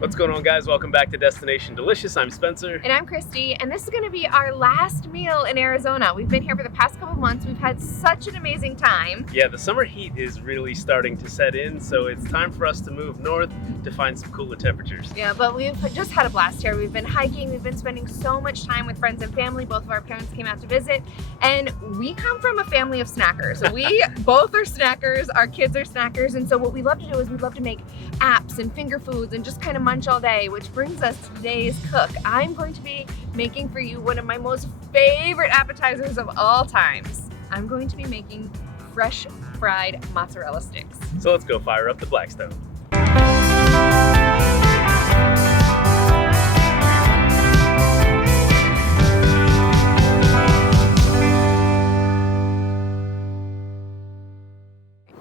What's going on, guys? Welcome back to Destination Delicious. I'm Spencer. And I'm Christy, and this is going to be our last meal in Arizona. We've been here for the past couple months. We've had such an amazing time. Yeah, the summer heat is really starting to set in, so it's time for us to move north to find some cooler temperatures. Yeah, but we've just had a blast here. We've been hiking, we've been spending so much time with friends and family. Both of our parents came out to visit, and we come from a family of snackers. So we both are snackers, our kids are snackers, and so what we love to do is we love to make apps and finger foods and just kind of munch all day, which brings us to today's cook. I'm going to be making for you one of my most favorite appetizers of all times. I'm going to be making fresh fried mozzarella sticks. So let's go fire up the Blackstone.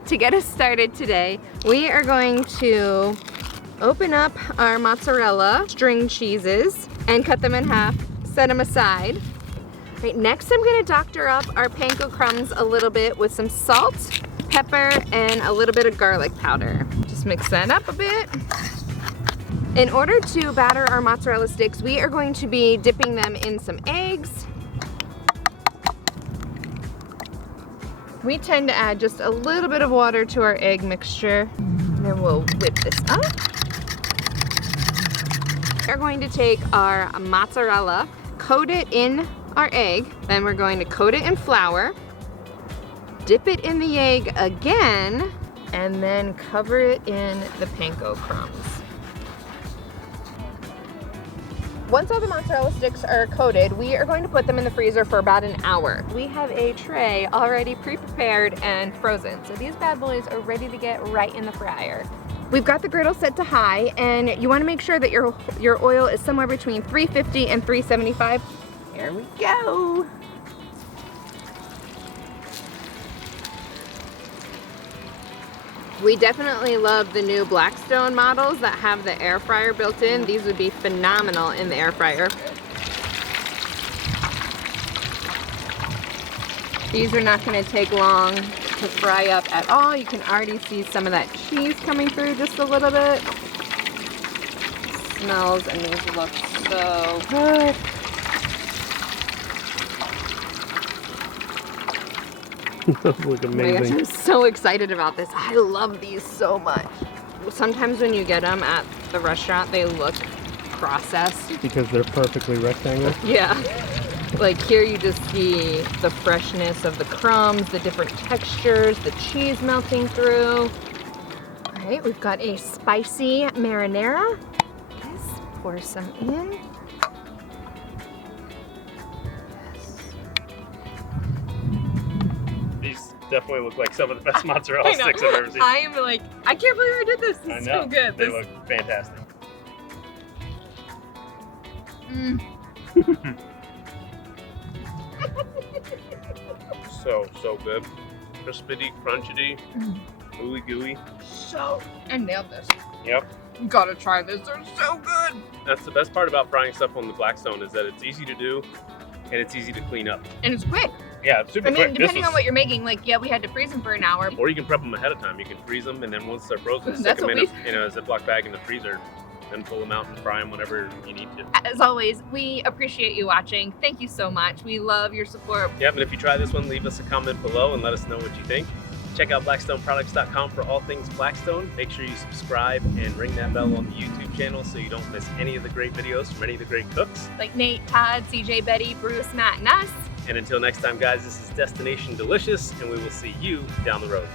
To get us started today, we are going to open up our mozzarella string cheeses and cut them in half, set them aside. Right, next I'm gonna doctor up our panko crumbs a little bit with some salt, pepper, and a little bit of garlic powder. Just mix that up a bit. In order to batter our mozzarella sticks, we are going to be dipping them in some eggs. We tend to add just a little bit of water to our egg mixture, and then we'll whip this up. We're going to take our mozzarella, coat it in our egg, then we're going to coat it in flour, dip it in the egg again, and then cover it in the panko crumbs. Once all the mozzarella sticks are coated, we are going to put them in the freezer for about an hour. We have a tray already pre-prepared and frozen, so these bad boys are ready to get right in the fryer. We've got the griddle set to high, and you want to make sure that your oil is somewhere between 350 and 375. Here we go. We definitely love the new Blackstone models that have the air fryer built in. These would be phenomenal in the air fryer. These are not going to take long to fry up at all. You can already see some of that cheese coming through just a little bit. Smells, and these look so good. Those look amazing. Oh my gosh, I'm so excited about this. I love these so much. Sometimes when you get them at the restaurant, they look processed. Because they're perfectly rectangular? Yeah. Like here you just see the freshness of the crumbs, the different textures, the cheese melting through. All right, we've got a spicy marinara. Let's pour some in. These definitely look like some of the best mozzarella sticks I've ever seen. I am like, I can't believe I did this. This is so good. They look fantastic. So good. Crispity, crunchity, ooey gooey. I nailed this. Yep. You gotta try this, they're so good. That's the best part about frying stuff on the Blackstone, is that it's easy to do and it's easy to clean up. And it's quick. Yeah, it's super I mean, quick. depending on what you're making, like, yeah, we had to freeze them for an hour. Or you can prep them ahead of time. You can freeze them, and then once they're frozen, stick That's them what in a Ziploc bag in the freezer, then pull them out and fry them whenever you need to. As always, we appreciate you watching. Thank you so much. We love your support. Yep, and if you try this one, leave us a comment below and let us know what you think. Check out blackstoneproducts.com for all things Blackstone. Make sure you subscribe and ring that bell on the YouTube channel so you don't miss any of the great videos from any of the great cooks. Like Nate, Todd, CJ, Betty, Bruce, Matt, and us. And until next time, guys, this is Destination Delicious, and we will see you down the road.